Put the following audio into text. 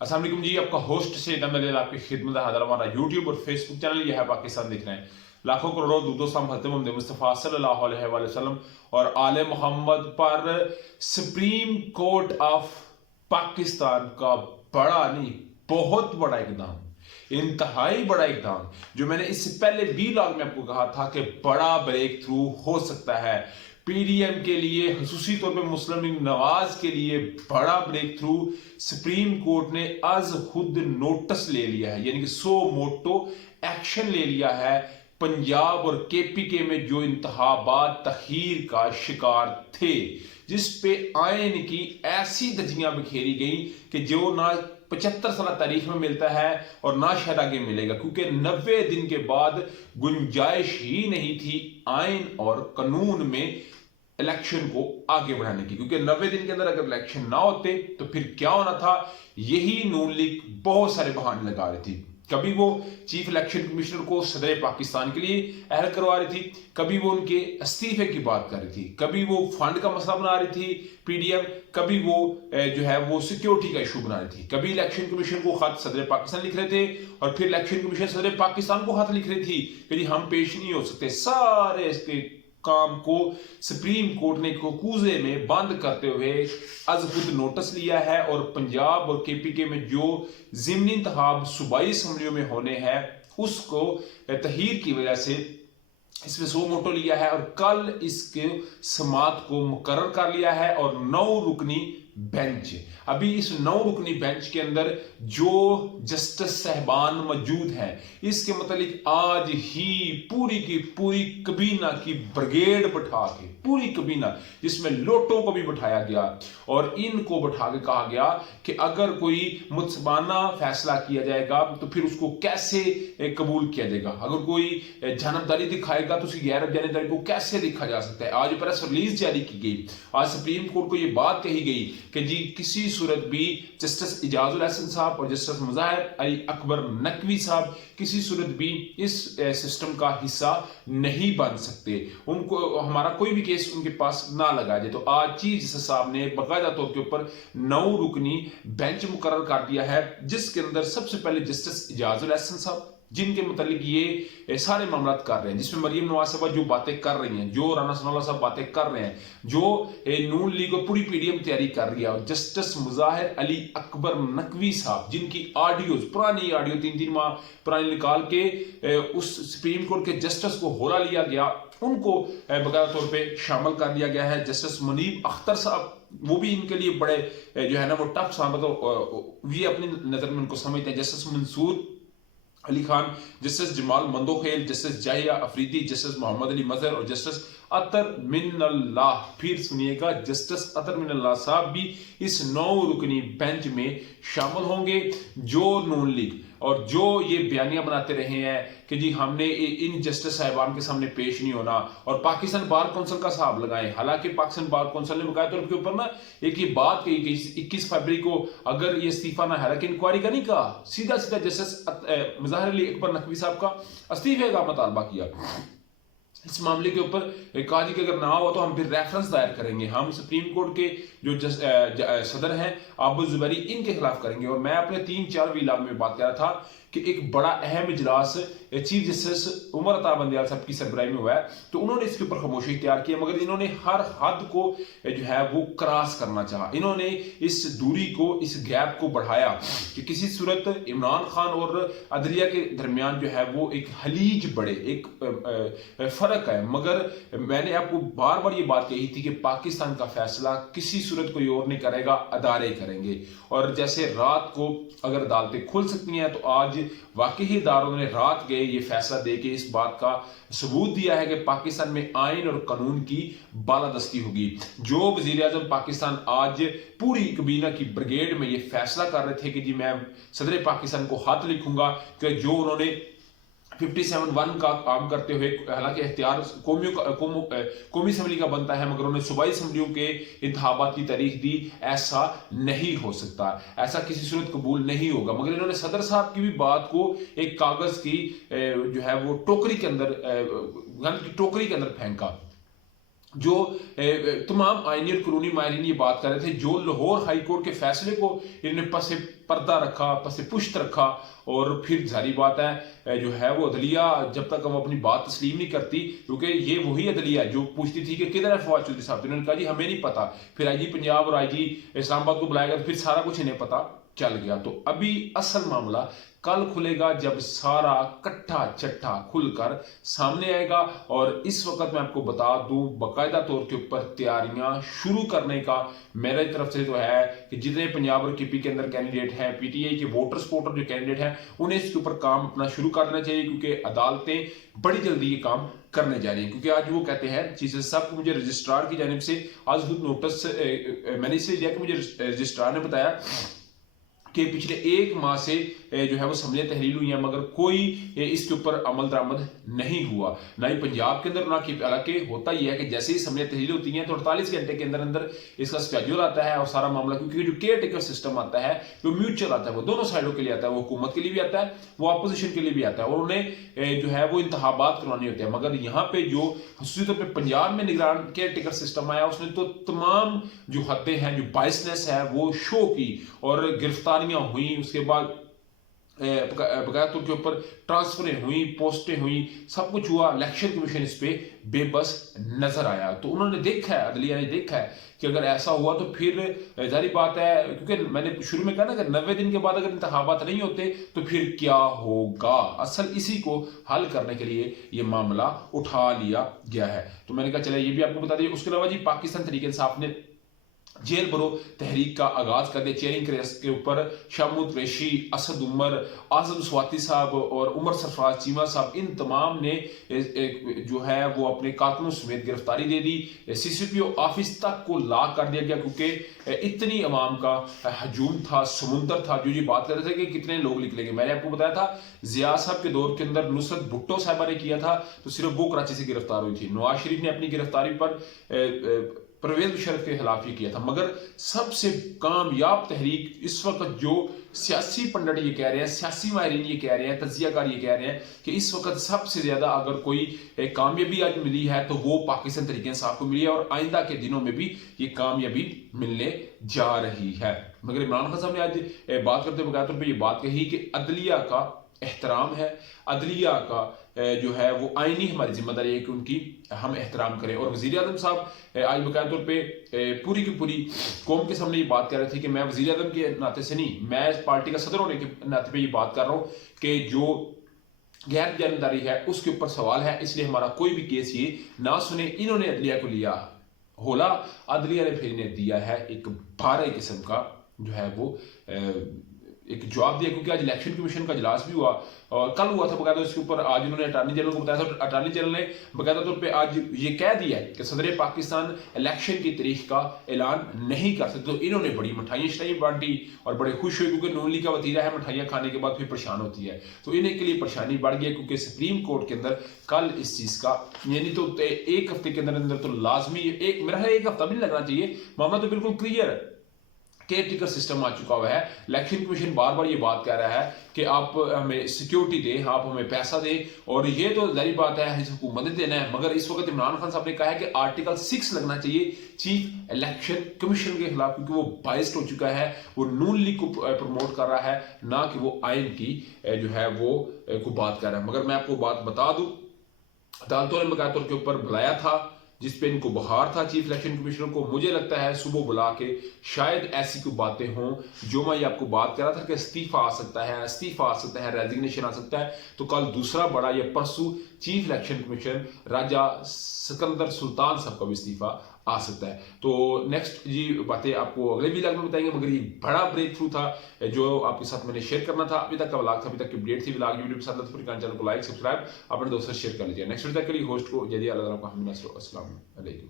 अस्सलाम वालेकुम जी, आपका होस्ट से नमल आपकी खिदमत है। हाजिर हमारा यूट्यूब और फेसबुक चैनल यह है पाकिस्तान देख रहे हैं। लाखों करोड़ों दूधो सलाम हज़रत मोहम्मद मुस्तफ़ा सल्लल्लाहु अलैहि वसल्लम और आले मोहम्मद पर सुप्रीम कोर्ट ऑफ पाकिस्तान का बड़ा नहीं, बहुत बड़ा इकदाम, इंतहाई बड़ा इकदाम, जो मैंने इससे पहले भी व्लॉग में आपको कहा था कि बड़ा ब्रेक थ्रू हो सकता है पीडीएम के लिए, खसूसी तौर पे मुस्लिम लीग नवाज के लिए बड़ा ब्रेक थ्रू सुप्रीम कोर्ट ने आज खुद नोटिस ले लिया है, यानी कि सो मोटो एक्शन ले लिया है पंजाब और केपीके में जो इंतखाबात तखीर का शिकार थे, जिस पे आयन की ऐसी धज्जियां बिखेरी गई कि जो ना 75 साल तारीख में मिलता है और ना शायद आगे मिलेगा, क्योंकि 90 दिन के बाद गुंजाइश ही नहीं थी आयन और कानून में इलेक्शन को आगे बढ़ाने की, क्योंकि 90 दिन के अंदर अगर इलेक्शन ना होते तो फिर क्या होना था। यही नून लीग बहुत सारे बहाने लगा रही थी। कभी वो चीफ इलेक्शन कमिश्नर को सदर पाकिस्तान के लिए अहल करवा रही थी, कभी वो उनके इस्तीफे की बात कर रही थी, कभी वो फंड का मसला बना रही थी पीडीएम, कभी वो जो है वो सिक्योरिटी का इशू बना रही थी, कभी इलेक्शन कमीशन को खत सदर पाकिस्तान लिख रहे थे और फिर इलेक्शन कमीशन सदर पाकिस्तान को खत लिख रही थी कि हम पेश नहीं हो सकते। सारे इसके काम को सुप्रीम कोर्ट ने कोकूजे में बंद करते हुए आज खुद नोटिस लिया है और पंजाब और केपीके में जो ज़िमनी इंतखाब सूबाई असम्बलियों में होने हैं उसको तहीर की वजह से इसमें सो मोटो लिया है और कल इसके समात को मुकर्रर कर लिया है। और 9 रुकनी बेंच, अभी इस 9 रुकनी बेंच के अंदर जो जस्टिस साहबान मौजूद हैं, इसके मतलब आज ही पूरी की पूरी कबीना की ब्रिगेड बैठा के, पूरी कबीना जिसमें लोटों को भी बैठाया गया और इनको बैठा के कहा गया कि अगर कोई मुतसबाना फैसला किया जाएगा तो फिर उसको कैसे कबूल किया जाएगा, अगर कोई जानबदारी दिखाएगा तो उसकी गैर जानबदारी को कैसे लिखा जा सकता है। आज प्रेस रिलीज जारी की गई, आज सुप्रीम कोर्ट को यह बात कही गई कि जी किसी सूरत भी जस्टिस इजाजुल हसन साहब और जस्टिस मुजाहिर अली अकबर नकवी साहब किसी सूरत भी इस सिस्टम का हिस्सा नहीं बन सकते, उनको हमारा कोई भी केस उनके पास ना लगाया जाए। तो आज चीफ जस्टिस साहब ने बाकायदा तौर के ऊपर 9 रुकनी बेंच मुकर्रर कर दिया है, जिसके अंदर सबसे पहले जस्टिस इजाजुल हसन साहब जिनके मुतालिक ये सारे मामला कर रहे हैं, जिसमें मरियम नवाज साहबा जो बातें कर रही हैं, जो राना सनाउल्लाह साहब बातें कर रहे हैं, जो नून लीग और पूरी पीडीएम तैयारी कर रही है, और जस्टिस मुजाहिर अली अकबर नकवी साहब जिनकी ऑडियोज, पुरानी ऑडियो 3-3 माह पुरानी निकाल के उस सुप्रीम कोर्ट के जस्टिस को होला लिया गया, उनको बकायदा तौर पर शामिल कर दिया गया है। जस्टिस मुनीब अख्तर साहब, वो भी इनके लिए बड़े जो है ना वो टफ साहब, मतलब ये अपनी नजर में उनको समझते हैं। Justice Mansoor Ali Khan, justice Jamal Mandokhail, justice Yahya Afridi, justice Muhammad Ali Mazhar और जस्टिस अतर मिनल्लाह, फिर सुनिएगा जस्टिस अतर मिनल्लाह साहब भी इस 9 रुकनी बेंच में शामिल होंगे। जो नून लीग और जो ये बयानियां बनाते रहे हैं कि जी हमने इन जस्टिस साहिबान के सामने पेश नहीं होना और पाकिस्तान बार कौंसिल का हिसाब लगाएं, हालांकि पाकिस्तान बार कौंसिल ने बकायदा तौर के ऊपर ना एक ये बात कही कि 21 फरवरी को अगर ये इस्तीफा ना, हालांकि इंक्वायरी का नहीं कहा, सीधा सीधा जस्टिस मुजाहिर अली अकबर नकवी साहब का इस्तीफे का मुतालबा किया। इस मामले के ऊपर कहा जी कि अगर ना हो तो हम फिर रेफरेंस दायर करेंगे, हम सुप्रीम कोर्ट के जो सदर हैं आबू जुबैरी इनके खिलाफ करेंगे। और मैं अपने 3-4 व्लॉग में बात कर रहा था कि एक बड़ा अहम इजलास चीफ जस्टिस उमर अता बंदयाल साहब की सरबराही में हुआ है, तो उन्होंने इसके ऊपर खामोशी इख्तियार की, मगर इन्होंने हर हद को जो है वो क्रॉस करना चाहा। इन्होंने इस दूरी को, इस गैप को बढ़ाया कि किसी सूरत इमरान खान और अदलिया के दरमियान जो है वो एक हलीज बढ़े, एक फर्क है। मगर मैंने आपको बार बार ये बात कही थी कि पाकिस्तान का फैसला किसी सूरत कोई और नहीं करेगा, अदारे करेंगे। और जैसे रात को अगर अदालतें खुल सकती हैं तो आज वाकई अदारों ने रात गए ये फैसला दे के इस बात का सबूत दिया है कि पाकिस्तान में आइन और कानून की बालादस्ती होगी। जो वजीर आजम पाकिस्तान आज पूरी कबीना की ब्रिगेड में ये फैसला कर रहे थे कि जी मैं सदर पाकिस्तान को खत लिखूंगा, कि जो उन्होंने 57-1 का काम करते हुए, हालांकि इख्तियार कौमी असम्बली का बनता है मगर उन्होंने सूबाई असम्बलियों के इंतखाबात की तारीख दी, ऐसा नहीं हो सकता, ऐसा किसी सूरत कबूल नहीं होगा। मगर इन्होंने सदर साहब की भी बात को एक कागज की जो है वो टोकरी के अंदर, गंद की टोकरी के अंदर फेंका जो तमाम आईनी और कानूनी माहिरीन ये बात कर रहे थे, जो लाहौर हाई कोर्ट के फैसले को इन्होंने पसे पर्दा रखा, पसे पुश्त रखा, और फिर जारी बात है वो अदलिया जब तक हम अपनी बात तस्लीम नहीं करती, क्योंकि ये वही अदलिया जो पूछती थी कि किधर है फवाद चौधरी साहब, तो उन्होंने कहा जी हमें नहीं पता। फिर आईजी पंजाब और आईजी इस्लामाबाद को बुलाया गया, तो फिर सारा कुछ इन्हें पता चल गया। तो अभी असल मामला कल खुलेगा जब सारा कट्ठा चट्ठा खुलकर सामने आएगा। और इस वक्त मैं आपको बता दूं, बाकायदा तौर के ऊपर तैयारियां शुरू करने का मेरे तरफ से तो है कि जितने पंजाब और केपी के अंदर कैंडिडेट हैं, पीटीआई के वोटर सपोर्टर जो कैंडिडेट हैं, उन्हें इसके ऊपर काम अपना शुरू कर देना चाहिए, क्योंकि अदालतें बड़ी जल्दी ये काम करने जा रही है। क्योंकि आज वो कहते हैं चीफ जस्टिस साहब को, मुझे रजिस्ट्रार की जानिब से आज खुद नोटिस मैंने इसलिए दिया कि मुझे रजिस्ट्रार ने बताया कि पिछले एक माह से जो है वो समझे तहरील हुई है, मगर कोई इसके ऊपर अमल दरामद नहीं हुआ, ना ही पंजाब के अंदर ना कि। हालांकि होता ही है कि जैसे ही समझे तहरील होती हैं तो 48 घंटे के अंदर अंदर इसका स्केड्यूल आता है और सारा मामला, क्योंकि जो केयर टेकर सिस्टम आता है वो म्यूचुअल आता है, वो दोनों साइडों के लिए आता है, वो हुकूमत के लिए भी आता है, वो अपोजिशन के लिए भी आता है, और उन्हें जो है वो इंतखाबात करवाने होते हैं। मगर यहाँ पे जो खासतौर पर पंजाब में निगरान केयर टेकर सिस्टम आया, उसने तो तमाम जो हदें हैं, जो बायसनेस है वो शो की, और गिरफ्तारियां हुई, उसके बाद बकाया तौर के ऊपर ट्रांसफरें हुई, पोस्टें हुई, सब कुछ हुआ। इलेक्शन कमीशन इस पे बेबस नजर आया। तो उन्होंने देखा है, अदलिया ने देखा है कि अगर ऐसा हुआ तो फिर जारी बात है, क्योंकि मैंने शुरू में कहा ना कि 90 दिन के बाद अगर इंतखाबात नहीं होते तो फिर क्या होगा। असल इसी को हल करने के लिए ये मामला उठा लिया गया है। तो मैंने कहा चले ये भी आपको बता दिया। उसके अलावा जी पाकिस्तान तहरीक इंसाफ ने जेल भरो तहरीक का आगाज कर दिया। चेयरिंग के ऊपर शामुद कुरैशी, असद उमर, आजम स्वाति साहब और उमर सरफराज चीमा साहब, इन तमाम ने जो है वो अपने कारकुनों समेत गिरफ्तारी दे दी। सीसीपीओ ऑफिस तक को लाक कर दिया गया, क्योंकि इतनी अवाम का हजूम था, समुंदर था, जो ये बात कर रहे थे कि कितने लोग निकलेंगे। मैंने आपको बताया था जिया साहब के दौर के अंदर नुसरत भुट्टो साहबा ने किया था तो सिर्फ वो कराची से गिरफ्तार हुई थी। नवाज शरीफ ने अपनी गिरफ्तारी पर परवेज मुशर्रफ के खिलाफ ही किया था। मगर सबसे कामयाब तहरीक इस वक्त जो सियासी पंडित ये कह रहे हैं, सियासी माहिरीन ये कह रहे हैं, तज्जियाकार ये कह रहे हैं कि इस वक्त सबसे ज्यादा अगर कोई कामयाबी आज मिली है तो वो पाकिस्तान तहरीक इंसाफ को मिली है, और आइंदा के दिनों में भी ये कामयाबी मिलने जा रही है। मगर इमरान खान साहब ने आज बात करते हुए बकाया तौर पर यह बात कही कि अदलिया का एहतराम है, अदलिया का जो है वो आईनी हमारी जिम्मेदारी है कि उनकी हम एहतराम करें। और वजीर आजम साहब आज बकाया तौर पे पूरी की पूरी कौम के सामने ये बात कर रहे थे कि मैं वजीर आजम के नाते से नहीं, मैं पार्टी का सदर होने के नाते पे ये बात कर रहा हूँ कि जो गैर जानबदारी है उसके ऊपर सवाल है, इसलिए हमारा कोई भी केस ये ना सुने। इन्होंने अदलिया को लिया होला, अदलिया ने फिर इन्हें दिया है एक भारी किस्म का जो है वो एक जवाब दिया, क्योंकि आज इलेक्शन कमीशन का इजलास भी हुआ और कल हुआ था बकायदा। इसके ऊपर आज उन्होंने अटॉर्नी जनरल को बताया था, अटॉर्नी जनरल ने बकायदा तौर पे आज ये कह दिया है कि सदर पाकिस्तान इलेक्शन की तारीख का ऐलान नहीं कर सकते। तो इन्होंने बड़ी मिठाइयाँ शिठाइयाँ बांटी और बड़े खुश हुए, क्योंकि नून लीग का वतीरा है, मिठाइयाँ खाने के बाद फिर परेशान होती है। तो इन्हें के लिए परेशानी बढ़ गई, क्योंकि सुप्रीम कोर्ट के अंदर कल इस चीज का यानी तो एक हफ्ते के अंदर अंदर तो लाजमी मेरा एक हफ्ता भी नहीं लगना चाहिए, मामला तो बिल्कुल क्लियर है। केयर टेकर सिस्टम आ चुका हुआ है। इलेक्शन कमीशन बार बार ये बात कह रहा है कि आप हमें सिक्योरिटी दें, आप हमें पैसा दें, और ये तो जारी बात है हुकूमत ने देना है। मगर इस वक्त इमरान खान साहब ने कहा है कि आर्टिकल 6 लगना चाहिए चीफ इलेक्शन कमीशन के खिलाफ, क्योंकि वो बाइस्ड हो चुका है, वो नून लीग को प्रमोट कर रहा है, ना कि वो आइन की जो है वो को बात कर रहा है। मगर मैं आपको बात बता दूं, अदालतों ने बकाया तौर के ऊपर बुलाया था जिसपे इनको बुखार था चीफ इलेक्शन कमिश्नर को। मुझे लगता है सुबह बुला के शायद ऐसी कोई बातें हों जो मैं ये आपको बात कर रहा था कि इस्तीफा आ सकता है, इस्तीफा आ सकता है, रेजिग्नेशन आ सकता है। तो कल दूसरा बड़ा या परसों चीफ इलेक्शन कमीशन राजा सिकंदर सुल्तान साहब का भी इस्तीफा आ सकता है। तो नेक्स्ट जी बातें आपको अगले व्लॉग में बताएंगे, मगर ये बड़ा ब्रेक थ्रू था जो आपके साथ मैंने शेयर करना था। अभी तक का व्लॉग था, अभी तक की अपडेट थी। व्लॉग वीडियो पसंद तो चैनल को लाइक सब्सक्राइब अपने दोस्तों से शेयर कर लीजिए। नेक्स्ट वीडियो तक के लिए होस्ट को जल्दी अल्लाह ताला का हम अस्सलाम वालेकुम।